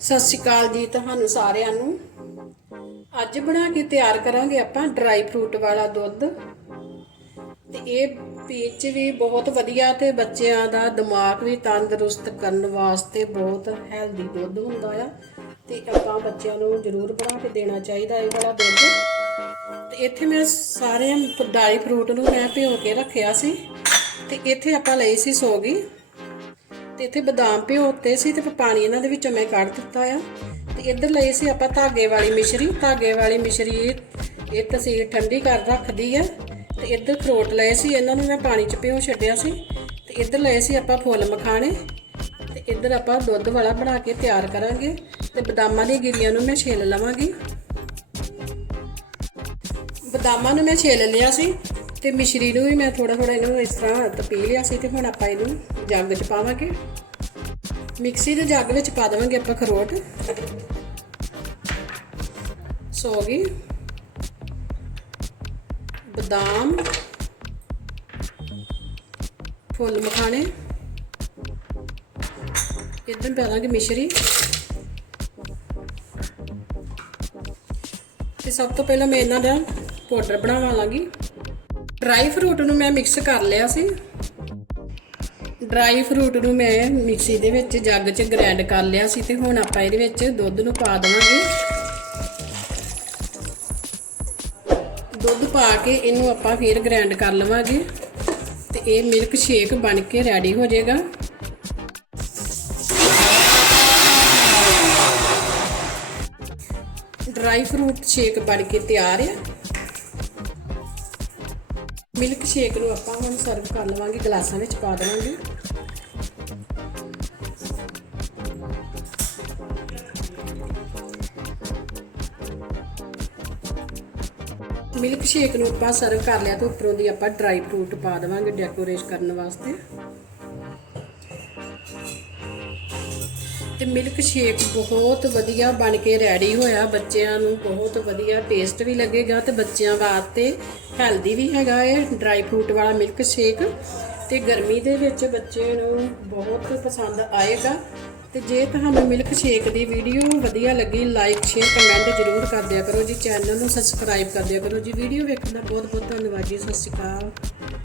ਸਤਿ ਸ਼੍ਰੀ ਅਕਾਲ ਜੀ ਤੁਹਾਨੂੰ ਸਾਰਿਆਂ ਨੂੰ। ਅੱਜ ਬਣਾ ਕੇ ਤਿਆਰ ਕਰਾਂਗੇ ਆਪਾਂ ਡਰਾਈ ਫਰੂਟ ਵਾਲਾ ਦੁੱਧ। ਤੇ ਇਹ ਪੀਚ ਵੀ ਬਹੁਤ ਵਧੀਆ ਤੇ ਬੱਚਿਆਂ ਦਾ ਦਿਮਾਗ ਵੀ ਤੰਦਰੁਸਤ ਕਰਨ ਵਾਸਤੇ ਬਹੁਤ ਹੈਲਦੀ ਦੁੱਧ ਹੁੰਦਾ ਆ। ਤੇ ਆਪਾਂ ਬੱਚਿਆਂ ਨੂੰ ਜ਼ਰੂਰ ਬਣਾ ਕੇ ਦੇਣਾ ਚਾਹੀਦਾ ਇਹ ਵਾਲਾ ਦੁੱਧ। ਤੇ ਇੱਥੇ ਮੈਂ ਸਾਰੇ ਡਰਾਈ ਫਰੂਟ ਨੂੰ ਮੈਂ ਭਿਓ ਕੇ ਰੱਖਿਆ ਸੀ। ਤੇ ਇੱਥੇ ਆਪਾਂ ਲਈ ਸੀ ਸੋਗੀ। ਤੇ ਇੱਥੇ ਬਦਾਮ ਭਿਓਤੇ ਸੀ ਤੇ ਪਾਣੀ ਇਹਨਾਂ ਦੇ ਵਿੱਚੋਂ ਮੈਂ ਕੱਢ ਦਿੱਤਾ ਆ। ਤੇ ਇੱਧਰ ਲਈ ਸੀ ਆਪਾਂ ਧਾਗੇ ਵਾਲੀ ਮਿਸ਼ਰੀ। ਧਾਗੇ ਵਾਲੀ ਮਿਸ਼ਰੀ ਇਹ ਤਸੀਰ ਠੰਡੀ ਕਰ ਰੱਖਦੀ ਆ। ਤੇ ਇੱਧਰ ਖਰੋਟ ਲਏ ਸੀ, ਇਹਨਾਂ ਨੂੰ ਮੈਂ ਪਾਣੀ 'ਚ ਭਿਓ ਛੱਡਿਆ ਸੀ। ਤੇ ਇੱਧਰ ਲਏ ਸੀ ਆਪਾਂ ਫੁੱਲ ਮਖਾਣੇ। ਤੇ ਇੱਧਰ ਆਪਾਂ ਦੁੱਧ ਵਾਲਾ ਬਣਾ ਕੇ ਤਿਆਰ ਕਰਾਂਗੇ। ਤੇ ਬਦਾਮਾਂ ਦੀ ਗਿਰੀਆਂ ਨੂੰ ਮੈਂ ਛਿੱਲ ਲਵਾਂਗੀ। ਬਦਾਮਾਂ ਨੂੰ ਮੈਂ ਛਿੱਲ ਲਿਆ ਸੀ। ਤੇ ਮਿਸ਼ਰੀ ਨੂੰ ਵੀ ਮੈਂ ਥੋੜਾ ਥੋੜਾ ਇਹਨੂੰ ਇਸ ਤਰ੍ਹਾਂ ਤਪੀ ਲਿਆ ਸੀ ਤੇ ਹੁਣ ਆਪਾਂ ਇਹਨੂੰ ਜੱਗ ਵਿੱਚ ਪਾਵਾਂਗੇ। ਮਿਕਸੀ ਦੇ ਜੱਗ ਵਿੱਚ ਪਾ ਦੇਵਾਂਗੇ ਆਪਾਂ ਖਰੋਟ। ਸੋਗੀ ਬਦਾਮ। ਫੁੱਲ ਮਖਾਣੇ। ਇਦਾਂ ਪਾ ਦਾਂਗੇ ਮਿਸ਼ਰੀ। ਤੇ ਸਭ ਤੋਂ ਪਹਿਲਾਂ ਮੈਂ ਇਹਨਾਂ ਦਾ ਪਾਊਡਰ ਬਣਾਵਾ ਲਾਂਗੀ। ਡਰਾਈ ਫਰੂਟ ਨੂੰ ਮੈਂ ਮਿਕਸ ਕਰ ਲਿਆ ਸੀ। ਡਰਾਈ ਫਰੂਟ ਨੂੰ ਮੈਂ ਮਿਕਸੀ ਦੇ ਵਿੱਚ ਜੱਗ 'ਚ ਗ੍ਰਾਈਂਡ ਕਰ ਲਿਆ ਸੀ ਤੇ ਹੁਣ ਆਪਾਂ ਇਹਦੇ ਵਿੱਚ ਦੁੱਧ ਨੂੰ ਪਾ ਦੇਵਾਂਗੇ। ਦੁੱਧ ਪਾ ਕੇ ਇਹਨੂੰ ਆਪਾਂ ਫਿਰ ਗ੍ਰਾਈਂਡ ਕਰ ਲਵਾਂਗੇ ਤੇ ਇਹ ਮਿਲਕ ਸ਼ੇਕ ਬਣ ਕੇ ਰੈਡੀ ਹੋ ਜਾਏਗਾ। ਡਰਾਈ ਫਰੂਟ ਸ਼ੇਕ ਬਣ ਕੇ ਤਿਆਰ ਹੈ ਮਿਲਕ ਸ਼ੇਕ ਨੂੰ ਆਪਾਂ ਹੁਣ ਸਰਵ ਕਰ ਲਵਾਂਗੇ, ਗਲਾਸਾਂ ਵਿੱਚ ਪਾ ਦੇਵਾਂਗੇ। ਮਿਲਕ ਸ਼ੇਕ ਨੂੰ ਆਪਾਂ ਸਰਵ ਕਰ ਲਿਆ ਤੇ ਉੱਪਰੋਂ ਦੀ ਆਪਾਂ ਡਰਾਈ ਫਰੂਟ ਪਾ ਦੇਵਾਂਗੇ ਡੈਕੋਰੇਟ ਕਰਨ ਵਾਸਤੇ। ਤੇ ਮਿਲਕ ਸ਼ੇਕ ਬਹੁਤ ਵਧੀਆ ਬਣ ਕੇ ਰੈਡੀ ਹੋਇਆ ਬੱਚਿਆਂ ਨੂੰ, ਬਹੁਤ ਵਧੀਆ ਟੇਸਟ ਵੀ ਲੱਗੇਗਾ ਤੇ ਬੱਚਿਆਂ ਵਾਸਤੇ ਹੈਲਦੀ ਵੀ ਹੈਗਾ ਇਹ ਡਰਾਈ ਫਰੂਟ ਵਾਲਾ ਮਿਲਕ ਸ਼ੇਕ ਤੇ ਗਰਮੀ ਦੇ ਵਿੱਚ ਬੱਚੇ ਨੂੰ ਬਹੁਤ ਪਸੰਦ ਆਏਗਾ ਤੇ ਜੇ ਤੁਹਾਨੂੰ ਮਿਲਕ ਸ਼ੇਕ ਦੀ ਵੀਡੀਓ ਵਧੀਆ ਲੱਗੀ ਲਾਈਕ ਸ਼ੇਅਰ ਕਮੈਂਟ ਜ਼ਰੂਰ ਕਰ ਦਿਆ ਕਰੋ ਜੀ ਚੈਨਲ ਨੂੰ ਸਬਸਕ੍ਰਾਈਬ ਕਰ ਦਿਆ ਕਰੋ ਜੀ। ਵੀਡੀਓ ਵੇਖਣ ਦਾ ਬਹੁਤ ਬਹੁਤ ਧੰਨਵਾਦ ਜੀ, ਸਤਿ ਸ਼੍ਰੀ ਅਕਾਲ।